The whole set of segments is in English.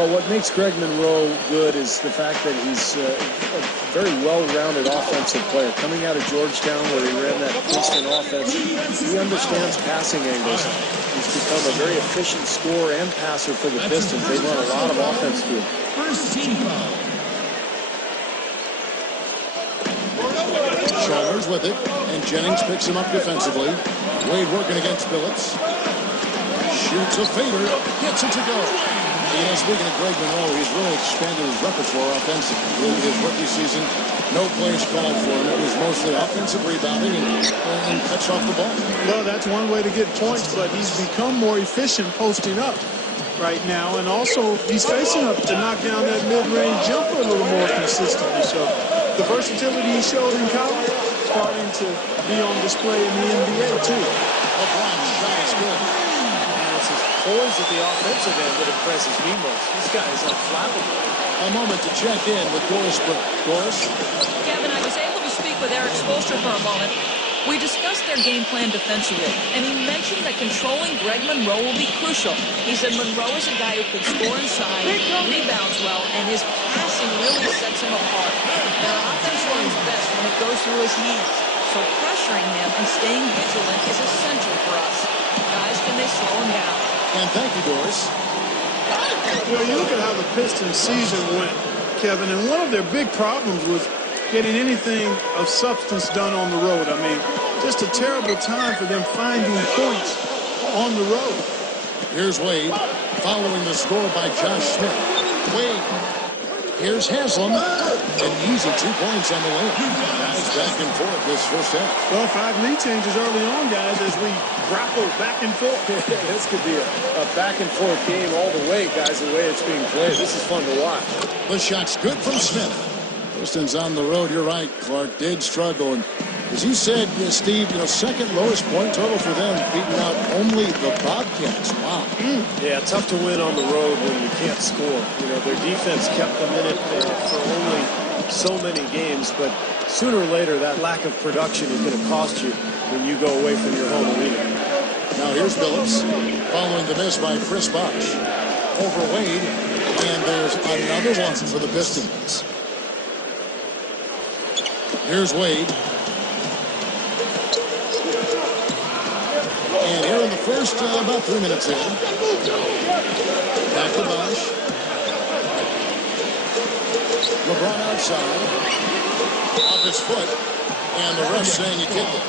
Well, what makes Greg Monroe good is the fact that he's a very well-rounded offensive player. Coming out of Georgetown, where he ran that Pistons offense, he understands passing angles. He's become a very efficient scorer and passer for the Pistons. They run a lot of offense to him. First team foul. Chalmers with it, and Jennings picks him up defensively. Wade working against Billups. Shoots a fader, gets it to go. You know, speaking of Greg Monroe, he's really expanded his repertoire offensively. In his rookie season, no plays called for him. It was mostly offensive rebounding and cuts off the ball. Well, that's one way to get points, but he's become more efficient posting up right now. And also, he's facing up to knock down that mid-range jumper a little more consistently. So the versatility he showed in college starting to be on display in the NBA, too. LeBron's shot is good. Poise at the offensive end that impresses me most. This guy is unflappable. A moment to check in with Doris Burke. Doris? Kevin, I was able to speak with Eric Spoelstra for a moment. We discussed their game plan defensively, and he mentioned that controlling Greg Monroe will be crucial. He said Monroe is a guy who can score inside, rebounds well, and his passing really sets him apart. Their offense runs best when it goes through his hands, so pressuring him and staying vigilant is essential for us. Guys, can they slow him down? And thank you, Doris. Well, you look at how the Pistons season went, Kevin, and one of their big problems was getting anything of substance done on the road. I mean, just a terrible time for them finding points on the road. Here's Wade, following the score by Josh Smith. Wade. Here's Haslam. An easy 2 points on the way. Guys back and forth this first half. Well, 5 lead changes early on, guys, as we grapple back and forth. This could be a back-and-forth game all the way, guys, the way it's being played. This is fun to watch. The shot's good from Smith. Pistons on the road. You're right, Clark did struggle. And as you said, Steve, second lowest point total for them, beating out only the Bobcats. Wow. Yeah, tough to win on the road when you can't score. Their defense kept them in it for only so many games, but sooner or later that lack of production is going to cost you when you go away from your home arena. Now here's Billups, following the miss by Chris Bosh. Over Wade, and there's another one for the Pistons. Here's Wade. And here in the first, about 3 minutes in. Back to Bosh. LeBron outside. Off his foot. And the ref saying you kicked it.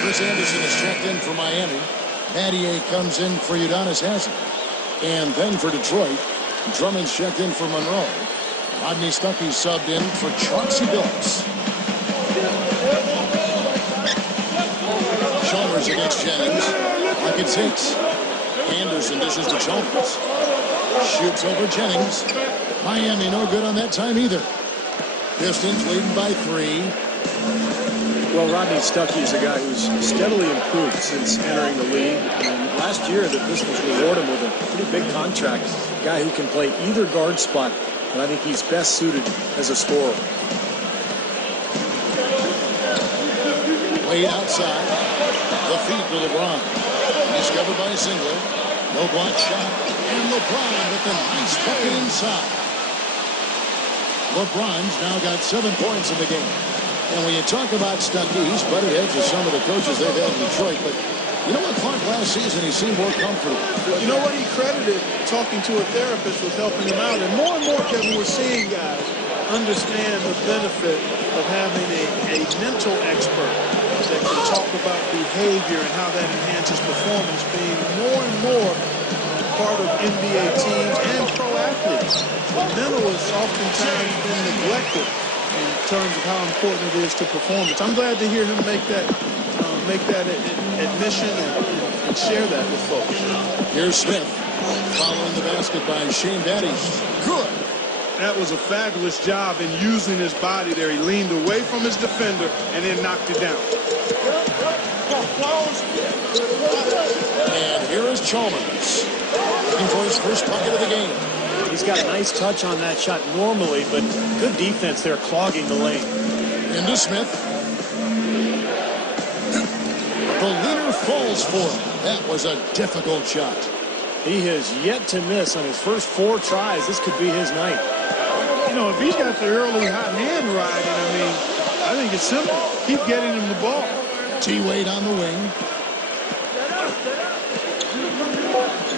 Chris Anderson is checked in for Miami. Pattier comes in for Udonis Haslem. And then for Detroit, Drummond's checked in for Monroe. Rodney Stuckey subbed in for Chauncey Billups. Chalmers against Jennings. Buckets hits. Anderson dishes to Chalmers. Shoots over Jennings. Miami no good on that time either. Pistons leading by 3. Well, Rodney Stuckey is a guy who's steadily improved since entering the league. And last year, the Pistons rewarded him with a pretty big contract. A guy who can play either guard spot, and I think he's best suited as a scorer. Wade outside. The feed to LeBron. Discovered by Singler. No block shot. And LeBron with a nice bucket inside. LeBron's now got 7 points in the game. And when you talk about Stuckey, he's butted heads with some of the coaches they've had in Detroit. But you know what, Clark, last season he seemed more comfortable. You know what, he credited talking to a therapist with helping him out. And more, Kevin, we're seeing guys understand the benefit of having a mental expert that can talk about behavior and how that enhances performance, being more and more part of NBA teams and pro athletes. The mental has oftentimes been neglected in terms of how important it is to performance. I'm glad to hear him make that admission and share that with folks. Here's Smith following the basket by Shane Batty. Good. That was a fabulous job in using his body there. He leaned away from his defender and then knocked it down. And here is Chalmers looking for his first bucket of the game. He's got a nice touch on that shot normally, but good defense there clogging the lane. Into Smith. The leader falls for him. That was a difficult shot. He has yet to miss on his first 4 tries. This could be his night. You know, if he's got the early hot hand riding, I mean, I think it's simple. Keep getting him the ball. T-Wade on the wing.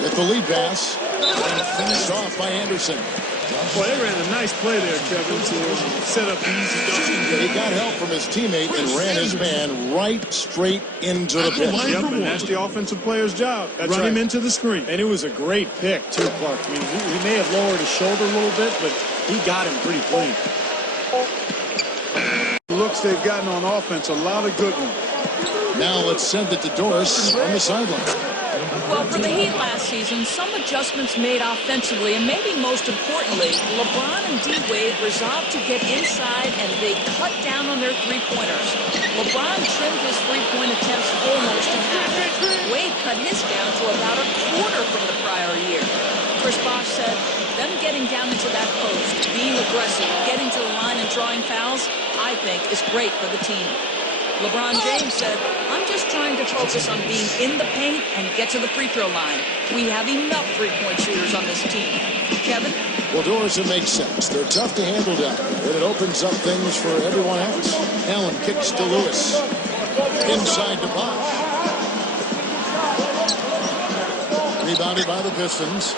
With the lead pass. And finished off by Anderson. Boy, they ran a nice play there, Kevin, to set up the easy dunk. He got help from his teammate and ran his man right straight into the pit. Yep, and that's the offensive player's job. Run him into the screen. And it was a great pick, too, Clark. I mean, he may have lowered his shoulder a little bit, but he got him pretty clean. Looks they've gotten on offense, a lot of good ones. Now let's send it to Doris on the sideline. Well, for the Heat last season, some adjustments made offensively, and maybe most importantly, LeBron and D-Wade resolved to get inside, and they cut down on their three-pointers. LeBron trimmed his three-point attempts almost in half. Wade cut his down to about a quarter from the prior year. Chris Bosh said, them getting down into that post, being aggressive, getting to the line and drawing fouls, I think is great for the team. LeBron James said, I'm just trying to focus on being in the paint and get to the free throw line. We have enough three-point shooters on this team. Kevin? Well, Doris, it makes sense. They're tough to handle down there, and it opens up things for everyone else. Allen kicks to Lewis. Inside to Bosh. Rebounded by the Pistons.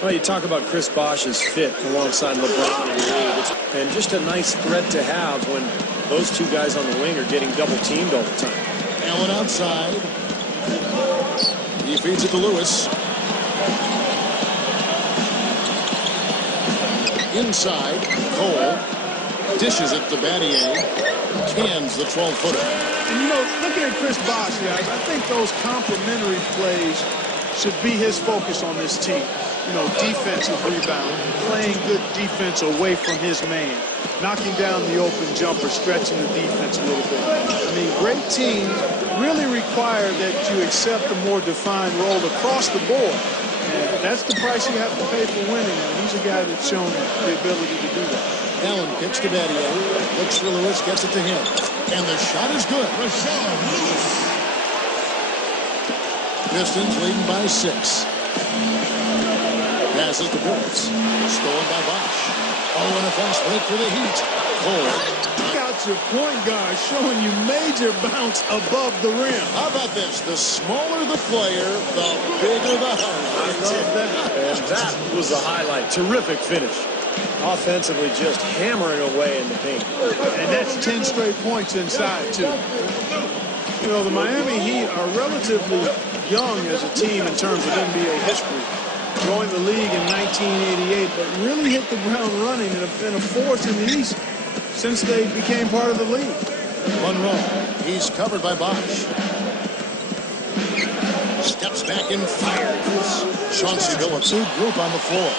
Well, you talk about Chris Bosh's fit alongside LeBron and Wade. And just a nice threat to have when those two guys on the wing are getting double-teamed all the time. Allen outside. He feeds it to Lewis. Inside, Cole dishes it to Battier. Cans the 12-footer. And, you know, looking at Chris Bosh here, I think those complementary plays should be his focus on this team. You know, defensive rebound, playing good defense away from his man, knocking down the open jumper, stretching the defense a little bit. I mean, great teams really require that you accept a more defined role across the board. And that's the price you have to pay for winning. And he's a guy that's shown the ability to do that. Allen kicks to Battier, looks for Lewis, gets it to him. And the shot is good. Pistons leading by 6. Passes to Billups. Stolen by Bosh. Oh, and a fast break for the Heat. Cole. Look out your point guard showing you major bounce above the rim. How about this? The smaller the player, the bigger the highlight. I love that. And that was the highlight. Terrific finish. Offensively, just hammering away in the paint. And that's 10 straight points inside, too. You know, the Miami Heat are relatively young as a team in terms of NBA history. Joined the league in 1988, but really hit the ground running and have been a force in the East since they became part of the league. Monroe, he's covered by Bosh. Steps back and fires. Chauncey Billups, who group on the floor.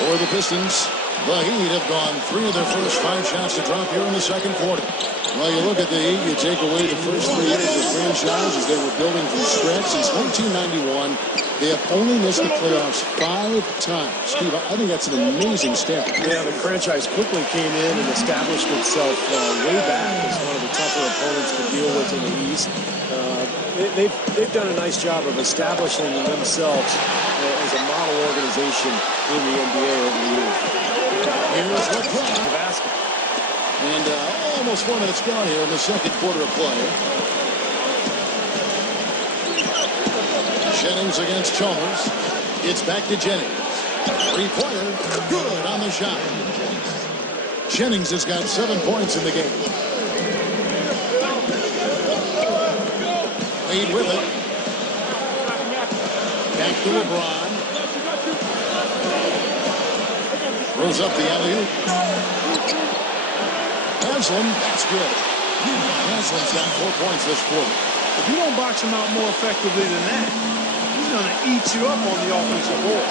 For the Pistons, the Heat have gone 3 of their first 5 shots to drop here in the second quarter. Well, you look at the Heat, you take away the first 3 years of the franchise as they were building from scratch since 1991. They have only missed the playoffs 5 times. Steve, I think that's an amazing stat. Yeah, the franchise quickly came in and established itself way back as one of the tougher opponents to deal with in the East. They've done a nice job of establishing themselves as a model organization in the NBA over the years. Here's LeBron. The basket. And almost 4 minutes gone here in the second quarter of play. Jennings against Chalmers. It's back to Jennings. 3-pointer. Good on the shot. Jennings has got 7 points in the game. Wade with it. Back to LeBron. Throws up the alley-oop. Haslam, that's good. Haslam's got 4 points this quarter. If you don't box him out more effectively than that, he's going to eat you up on the offensive board.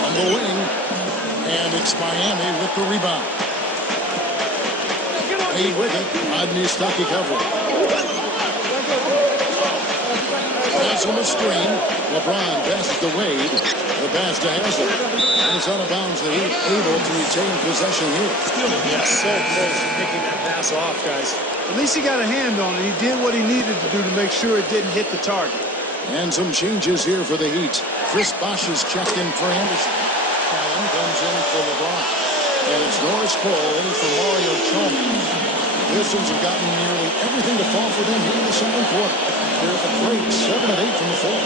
On the wing, and it's Miami with the rebound. Wade with it. Rodney Stuckey covering. Pass on the screen. LeBron passes to Wade. The pass to Haslam. And it's out of bounds. The Heat able to retain possession here. Yeah, so close to picking that pass off, guys. At least he got a hand on it. He did what he needed to do to make sure it didn't hit the target. And some changes here for the Heat. Chris Bosh is checked in for Anderson. Allen comes in for LeBron. And it's Norris Cole in for Mario Chalmers. Pistons have gotten nearly everything to fall for them here in the second quarter. They're a great 7 of 8 from the floor.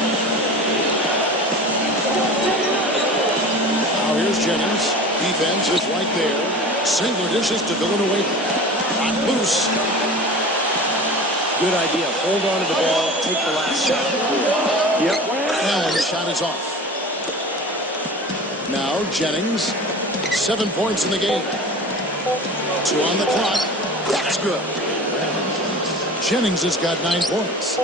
Now here's Jennings. Defense is right there. Single dishes to Villanueva. Not loose. Good idea. Hold on to the ball. Take the last shot. Yep. Allen's shot is off. Now Jennings. 7 points in the game. 2 on the clock. That's good. Jennings has got 9 points.